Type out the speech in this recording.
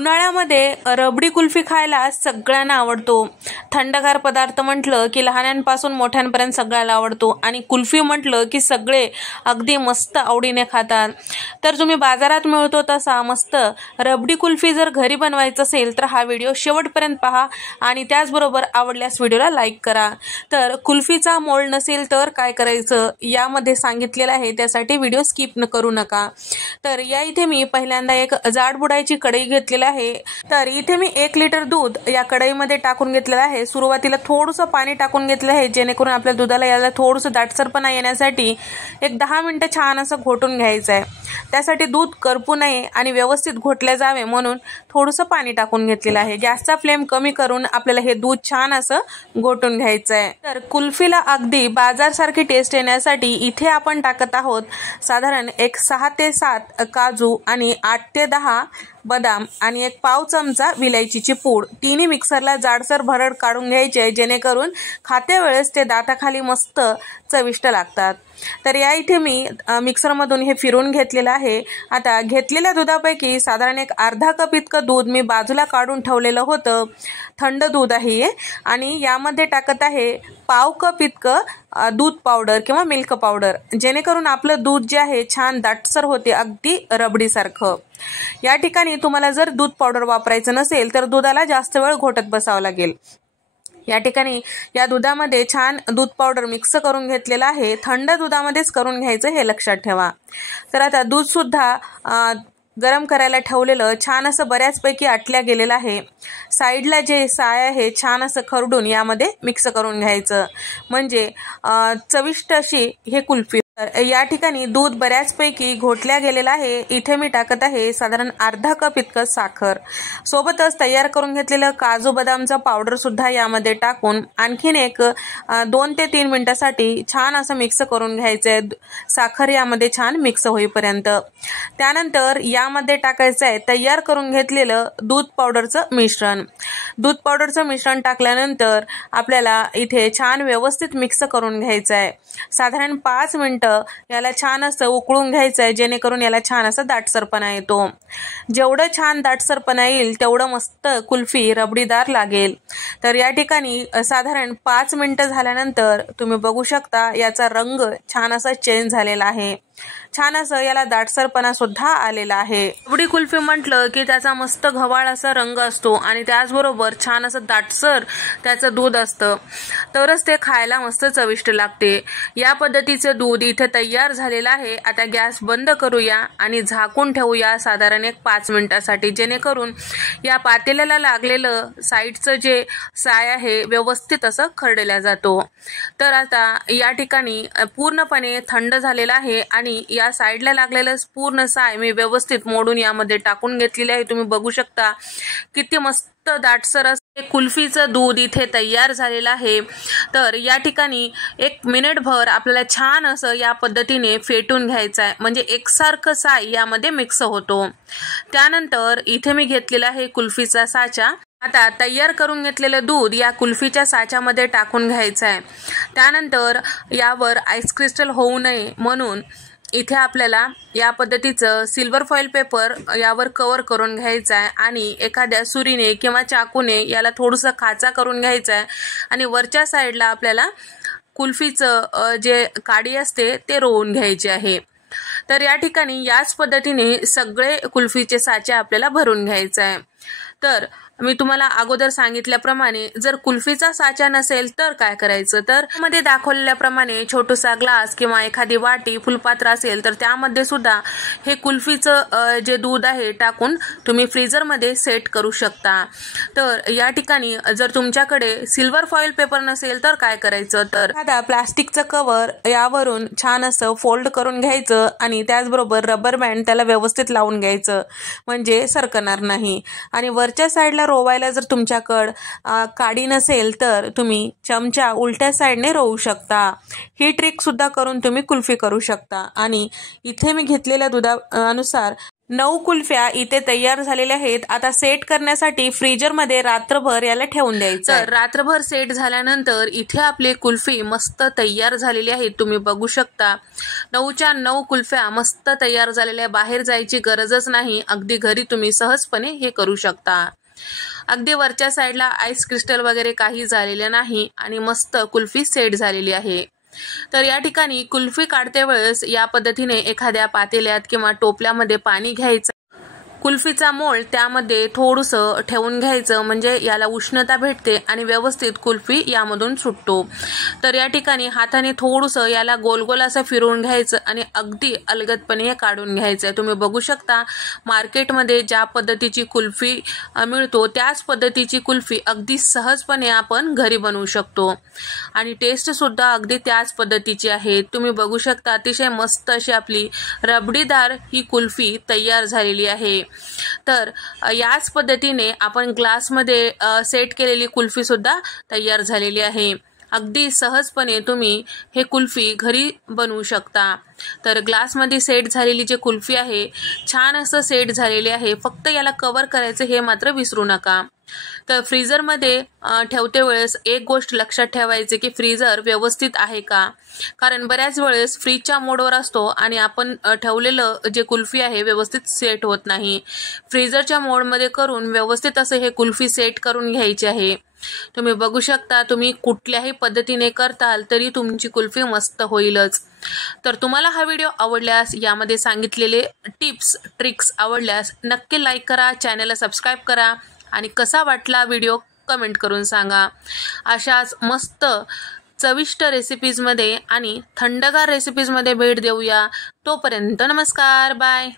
उन्हाळ्यामध्ये रबडी कुल्फी खायला सगळ्यांना आवडतो। थंडगार पदार्थ म्हटलं की लहानांपासून मोठ्यांपर्यंत सगळ्याला आवडतो आणि कुल्फी म्हटलं की सगळे अगदी मस्त आवडीने खातात। तर तुम्ही बाजारात मिळतो तसा मस्त रबडी कुल्फी जर घरी बनवायचं असेल तर हा व्हिडिओ शेवटपर्यंत पहा आणि त्याचबरोबर आवडल्यास व्हिडिओला लाईक करा। तर कुल्फीचा मोल्ड नसेल तर काय करायचं यामध्ये सांगितलेलं आहे, त्यासाठी व्हिडिओ स्किप करू नका। तर या इथे मी पहिल्यांदा एक जाड बुडायची कढई घेतली आहे। तर इथे मी 1 लिटर दूध या कढईमध्ये टाकून घेतलेलं आहे। सुरुवातीला थोडंसं पाणी टाकून घेतलं आहे जेणेकरून आपल्या दुधाला याला थोडंसं दाटसरपणा येण्यासाठी एक 10 मिनिटं छान असं घोटून घ्यायचं आहे। त्यासाठी दूध करपू नये आणि व्यवस्थित घोटले जावे म्हणून थोडंसं पाणी टाकून घेतलेलं आहे। गॅसचा फ्लेम कमी करून आपल्याला हे दूध छान असं घोटून घ्यायचं आहे। तर कुल्फीला अगदी बाजारसारखी टेस्ट येण्यासाठी इथे आपण टाकत आहोत साधारण एक 6 ते 7 काजू आणि 8 ते 10 बदाम आणि एक पाव चमचा विलायचीची पूड। तिन्ही मिक्सरला जाडसर भरड काढून घ्यायचे जेणेकरून खात्या वेळेस ते दाताखाली मस्त चविष्ट लागतात। तर या इथे मी मिक्सरमधून हे फिरून घेतलेलं आहे। आता घेतलेल्या दुधापैकी साधारण एक अर्धा कप इतकं दूध मी बाजूला काढून ठेवलेलं होतं। थंड दूध आहे आणि यामध्ये टाकत आहे पाव कप इतकं दूध पावडर किंवा मिल्क पावडर, जेणेकरून आपलं दूध जे आहे छान दाटसर होते अगदी रबडीसारखं। या ठिकाणी तुम्हाला जर दूध पावडर वापरायचं नसेल तर दुधाला जास्त वेळ घोटत बसावं लागेल। या ठिकाणी या दुधामध्ये छान दूध पावडर मिक्स करून घेतलेलं आहे। थंड दुधामध्येच करून घ्यायचं हे लक्षात ठेवा। तर आता दूध सुद्धा गरम करायला ठेवलेलं छान असं बऱ्याचपैकी आटल्या गेलेलं आहे। साईडला जे साय आहे छान असं खरडून यामध्ये मिक्स करून घ्यायचं म्हणजे चविष्ट अशी हे कुल्फी। या ठिकाणी दूध बऱ्याचपैकी घोटल्या गेलेला आहे। इथे मी टाकत आहे साधारण अर्धा कप इतकं साखर, सोबतच तयार करून घेतलेलं काजू बदामचा पावडर सुद्धा यामध्ये टाकून आणखीन एक 2 ते 3 मिनिटांसाठी छान असं मिक्स करून घ्यायचंय, साखर यामध्ये छान मिक्स होईपर्यंत। त्यानंतर यामध्ये टाकायचं आहे तयार करून घेतलेलं दूध पावडरचं मिश्रण। दूध पावडरचं मिश्रण टाकल्यानंतर आपल्याला इथे छान व्यवस्थित मिक्स करून घ्यायचं आहे। साधारण 5 मिनिटं याला छान असं उकळून घ्यायचं आहे जेणेकरून याला छान असा दाटसरपणा येतो। जेवढं छान दाटसरपणा येईल तेवढं मस्त कुल्फी रबडीदार लागेल। तर या ठिकाणी साधारण 5 मिनिटं झाल्यानंतर तुम्ही बघू शकता याचा रंग छान असा चेंज झालेला आहे। छान असं याला दाटसरपणा सुद्धा आलेला आहे। रबडी कुल्फी म्हटलं की त्याचा मस्त गव्हाळ असा रंग असतो आणि त्याचबरोबर छान असं दाटसर त्याचं दूध असतं, तरच ते खायला मस्त चविष्ट लागते। या पद्धतीचं दूध इथे तयार झालेलं आहे। आता गॅस बंद करूया आणि झाकून ठेवूया साधारण एक 5 मिनिटांसाठी, जेणेकरून या पातेल्याला लागलेलं साईडचं जे साय आहे व्यवस्थित असं खरडला जातो। तर आता या ठिकाणी पूर्णपणे थंड झालेला आहे आणि या साईडला लागलेलं पूर्ण साय मी व्यवस्थित मोडून यामध्ये टाकून घेतलेले आहे। तुम्ही बघू शकता किती मस्त दाटसर असं कुल्फीचं दूध इथे तयार झालेलं आहे। तर या ठिकाणी 1 मिनिटभर आपल्याला छान असं या पद्धतीने फेटून घ्यायचं आहे म्हणजे एकसारखं साय यामध्ये मिक्स होतो। त्यानंतर इथे मी घेतलेला आहे कुल्फीचा साचा। आता तयार करून घेतलेलं दूध या कुल्फीच्या साच्यामध्ये टाकून घ्यायचं आहे। त्यानंतर यावर आईस क्रिस्टल होऊ नये म्हणून इथे आपल्याला या पद्धतीचं सिल्वर फॉइल पेपर यावर कव्हर करून घ्यायचं आहे आणि एखाद्या सुरीने किंवा चाकूने याला थोडंसं खाचा करून घ्यायचं आहे आणि वरच्या साईडला आपल्याला कुल्फीचं जे काडी असते ते रोवून घ्यायचे आहे। तर या ठिकाणी याच पद्धतीने सगळे कुल्फीचे साचे आपल्याला भरून घ्यायचे आहे। तर मी तुम्हाला अगोदर सांगितल्याप्रमाणे जर कुल्फीचा साचा नसेल तर काय करायचं, तर मध्ये दाखवलेल्याप्रमाणे छोटासा ग्लास किंवा एखादी वाटी फुलपात्र असेल तर त्यामध्ये सुद्धा हे कुल्फीचं जे दूध आहे टाकून तुम्ही फ्रीजरमध्ये सेट करू शकता। तर या ठिकाणी जर तुमच्याकडे सिल्वर फॉइल पेपर नसेल तर काय करायचं, तर एखादा प्लास्टिकचं कव्हर यावरून छान असं फोल्ड करून घ्यायचं आणि त्याचबरोबर रबर बँड त्याला व्यवस्थित लावून घ्यायचं म्हणजे सरकणार नाही। आणि वरच्या साईडला रोवायला जर तुमच्याकडे काडी नसेल तर तुम्ही चमचा उलट्या साईडने रोवू शकता। ही ट्रिक सुद्धा करून तुम्ही कुल्फी करू शकता। आणि इथे मी घेतलेल्या दुधानुसार 9 कुल्फ्या इथे तयार झालेल्या आहेत. आता सेट करण्यासाठी फ्रीजरमध्ये रात्रभर याला ठेवून द्यायचं. तर रात्रभर सेट झाल्यानंतर इथे आपले कुल्फी मस्त तयार झालेली आहेत. तुम्ही बघू शकता 9च्या 9 कुल्फ्या मस्त तयार झालेल्या. बाहेर जायची गरजच नाही. अगदी घरी तुम्ही सहजपणे हे करू शकता. अगदी वरच्या साईडला आईस क्रिस्टल वगैरे काही झालेलं नाही आणि मस्त कुल्फी सेट झालेली आहे. तर या ठिकाणी कुल्फी काढते वेळेस या पद्धतीने एखाद्या पातेल्यात किंवा टोपल्यामध्ये पाणी घ्यायचं. कुल्फीचा मोळ त्यामध्ये थोडंसं ठेवून घ्यायचं, म्हणजे याला उष्णता भेटते आणि व्यवस्थित कुल्फी यामधून सुटतो. तर या ठिकाणी हाताने थोडंसं याला गोल गोल असं फिरवून घ्यायचं आणि अगदी अलगदपणे हे काढून घ्यायचं. तुम्ही बघू शकता मार्केटमध्ये ज्या पद्धतीची कुल्फी मिळतो त्याच पद्धतीची कुल्फी अगदी सहजपणे आपण घरी बनवू शकतो आणि टेस्टसुद्धा अगदी त्याच पद्धतीची आहे. तुम्ही बघू शकता अतिशय मस्त अशी आपली रबडीदार ही कुल्फी तयार झालेली आहे. तर याच पद्धतीने आपण ग्लासमध्ये सेट केलेली कुल्फी सुद्धा तयार झालेली आहे. अगदी सहजपणे तुम्ही हे कुल्फी घरी बनवू शकता. तर ग्लासमध्ये सेट झालेली जी कुल्फी आहे छान असं सेट झालेली आहे. फक्त याला कव्हर करायचं हे मात्र विसरू नका. तर फ्रीजरमध्ये ठेवते वेळेस एक गोष्ट लक्षात ठेवायची की फ्रीजर व्यवस्थित आहे का, कारण बऱ्याच वेळेस फ्रीजच्या मोडवर असतो आणि आपण ठेवलेलं जे कुल्फी आहे व्यवस्थित सेट होत नाही. फ्रीजरच्या मोडमध्ये करून व्यवस्थित असं हे कुल्फी सेट करून घ्यायची आहे. तुम्ही बघू शकता तुम्ही कुठल्याही पद्धतीने करताल तरी तुमची कुल्फी मस्त होईलच. तर तुम्हाला हा व्हिडिओ आवडल्यास, यामध्ये सांगितलेले टिप्स ट्रिक्स आवडल्यास नक्की लाईक करा, चॅनलला सबस्क्राईब करा आणि कसा वाटला व्हिडिओ कमेंट करून सांगा. अशाच मस्त चविष्ट रेसिपीजमध्ये आणि थंडगार रेसिपीजमध्ये भेट देऊया. तोपर्यंत नमस्कार, बाय.